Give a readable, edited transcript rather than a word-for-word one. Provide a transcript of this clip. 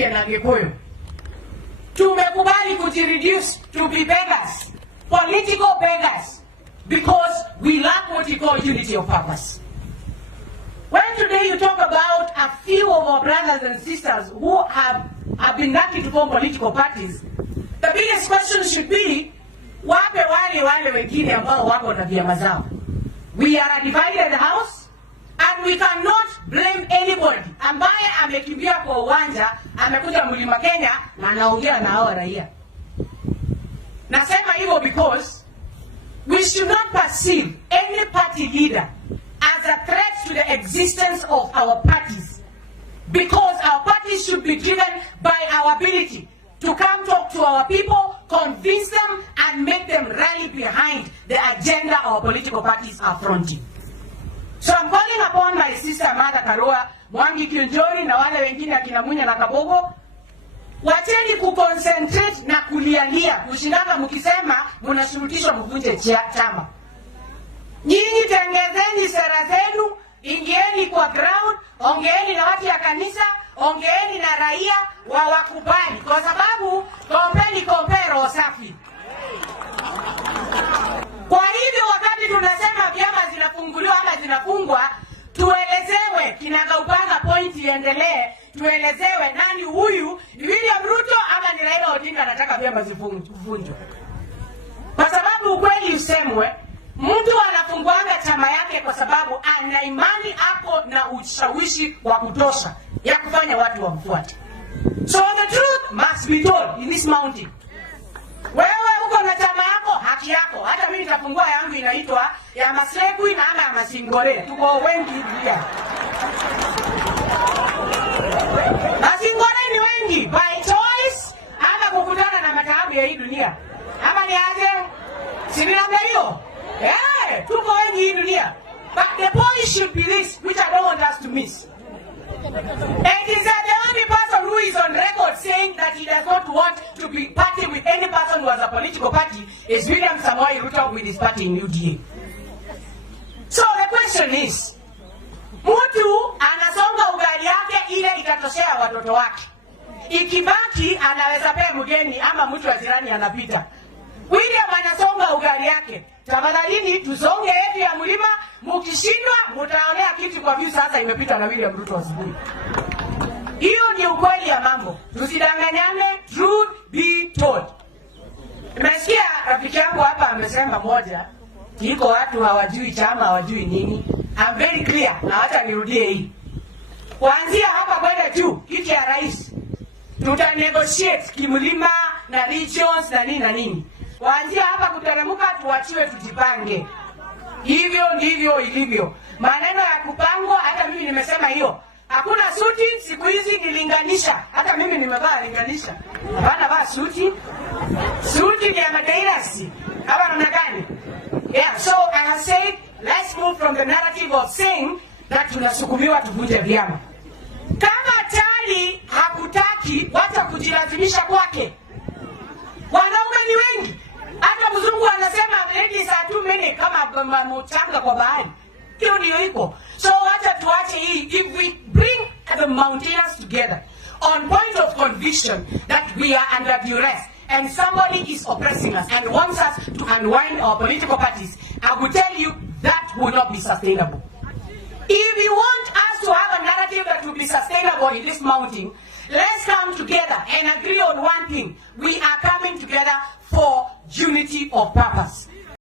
Kalenjin na Gikuyu. Tumekubali kujireduce to be beggars, political beggars, because we lack what we call unity of purpose. When today you talk about a few of our brothers and sisters who have been lucky to form political parties, the biggest question should be, wape wale wengine ambao wako na vyama zao? We are a divided house, and we cannot blame anybody ambaye amekimbia kwa uwanja, amekuja Mlima Kenya na anaongea na hao raia. Nasema hivyo because we should not perceive any party leader as a threat to the existence of our parties, because our parties should be driven by our ability to come talk to our people, convince them, and make them rally behind the agenda our political parties are fronting. So I'm calling upon my sister Martha Karua, Mwangi Kionjori na wale wengine akina Munya na Kabogo, wacheni kuconcentrate na kulialia kushindana mkisema mnashurutishwa mvunje chama. Nyinyi tengezeni sera zenu, ingieni kwa ground, ongeeni na watu ya kanisa, ongeeni na raia wakubali, kwa sababu kompero safi. Kwa hivyo wakati tunasema vyama zinafunguliwa ama zinafungwa, tuelezewe kinagaupanga point iendelee, tuelezewe nani huyu, ni William Ruto ama ni Raila Odinga anataka vyama zivunjwe. Kwa sababu ukweli usemwe, mtu anafunguanga chama yake kwa sababu ana imani ako na ushawishi wa kutosha ya kufanya watu wamfuate. So the truth must be told in this mountain. Wewe uko na chama yako, haki yako. Hata mimi nitafungua yangu inaitwa ya Maslekui na ama ya Masingore. Tuko wengi pia. Masingore ni wengi by choice, ama kukutana na mataabu ya hii dunia. Ama ni aje? Sinilanga hiyo. Tuko wengi hii dunia. But the point should be this, which I don't want us to miss. And is that the only person who is on record saying that he does not want to be party with any person who has a political party is William Samoei Ruto with his party in UDA. So the question is, mtu anasonga ugali yake ile itatoshea watoto wake. Ikibaki anaweza pea mgeni ama mtu wa jirani anapita. William anasonga ugali yake. Tafadhalini tusonge yetu ya mlima, mkishindwa mtaonea kitu kwa view sasa imepita na William Ruto asubuhi. Hiyo ni ukweli ya mambo. Tusidanganyane, truth be told. Nimesikia rafiki yangu hapa amesema moja, iko watu hawajui chama, hawajui nini. I'm very clear, na hata nirudie hii. Kuanzia hapa kwenda juu, kiti ya rais, tuta negotiate kimlima na regions na nini na nini. Kuanzia hapa kuteremka tuachiwe tujipange. Hivyo ndivyo ilivyo. Maneno ya kupangwa, hata mimi nimesema hiyo. Hakuna suti, siku hizi nilinganisha. Hata mimi nimevaa linganisha. Hapana vaa suti. Suti ni ya madairasi. Hapa namna gani? Yeah, so I have said, let's move from the narrative of saying that tunasukumiwa tuvunje vyama. Kama Charlie hakutaki, wacha kujilazimisha kwake. Wanaume ni wengi. Hata mzungu anasema ladies are too many kama mchanga kwa bahari. Hiyo ndio iko. So wacha tuache hii. If we bring the mountaineers together on point of conviction that we are under duress and somebody is oppressing us and wants us to unwind our political parties, I will tell you that will not be sustainable. If you want us to have a narrative that will be sustainable in this mountain, let's come together and agree on one thing. We are coming together for unity of purpose.